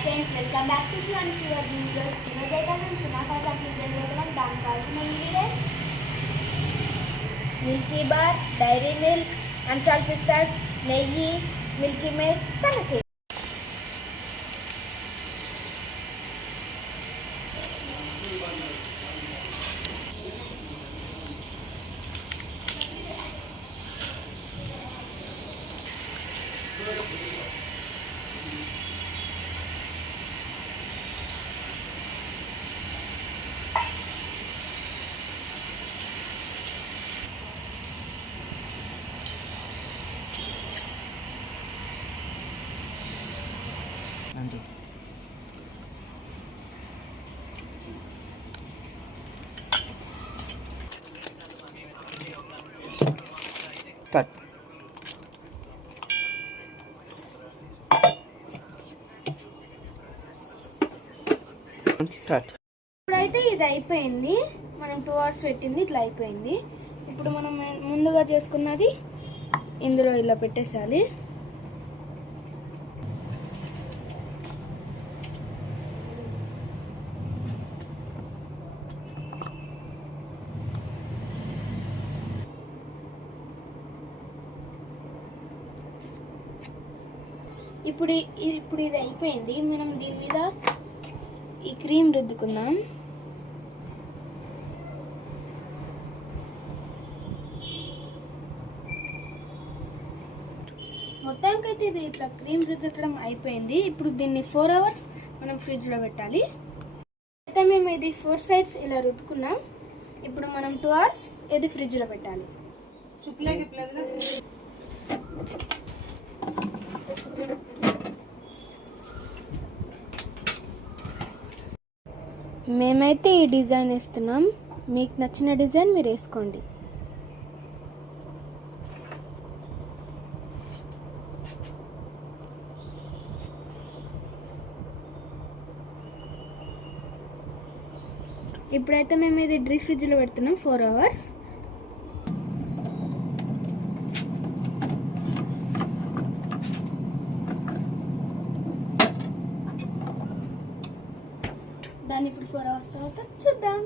Friends, welcome back to Shivani Shivaji videos. ఈరోజు అయితే మేము కునాఫా చాక్లెట్ చేయబోతున్నాం. దానికి కావాల్సిన ingredients Milky Bar, Dairy Milk, unsalted pistas, నెయ్యి, మిల్కీ మేడ్, సన్నసేవ్. Start. Start. ఇప్పుడైతే ఇది అయిపోయింది. మనం 2 hours పెట్టింది, ఇట్లా అయిపోయింది. ఇప్పుడు మనం ముందుగా చేసుకున్నది ఇందులో ఇలా పెట్టేసాలి. ఇప్పుడు ఇది అయిపోయింది. మనం దీని మీద ఈ క్రీమ్ రుద్దుకుందాం. మొత్తానికైతే ఇది ఇట్లా క్రీమ్ రుద్దడం అయిపోయింది. ఇప్పుడు దీన్ని 4 hours మనం ఫ్రిడ్జ్లో పెట్టాలి. అయితే మేము ఇది 4 sides ఇలా రుద్దుకున్నాం. ఇప్పుడు మనం 2 hours ఇది ఫ్రిడ్జ్లో పెట్టాలి. మేమైతే ఈ డిజైన్ వేస్తున్నాం. మీకు నచ్చిన డిజైన్ మీరు వేసుకోండి. ఇప్పుడైతే మేము ఇది డీప్ ఫ్రిడ్జ్లో పెడుతున్నాం 4 hours. దాన్ని ఇప్పుడు 4 hours తర్వాత చూద్దాం.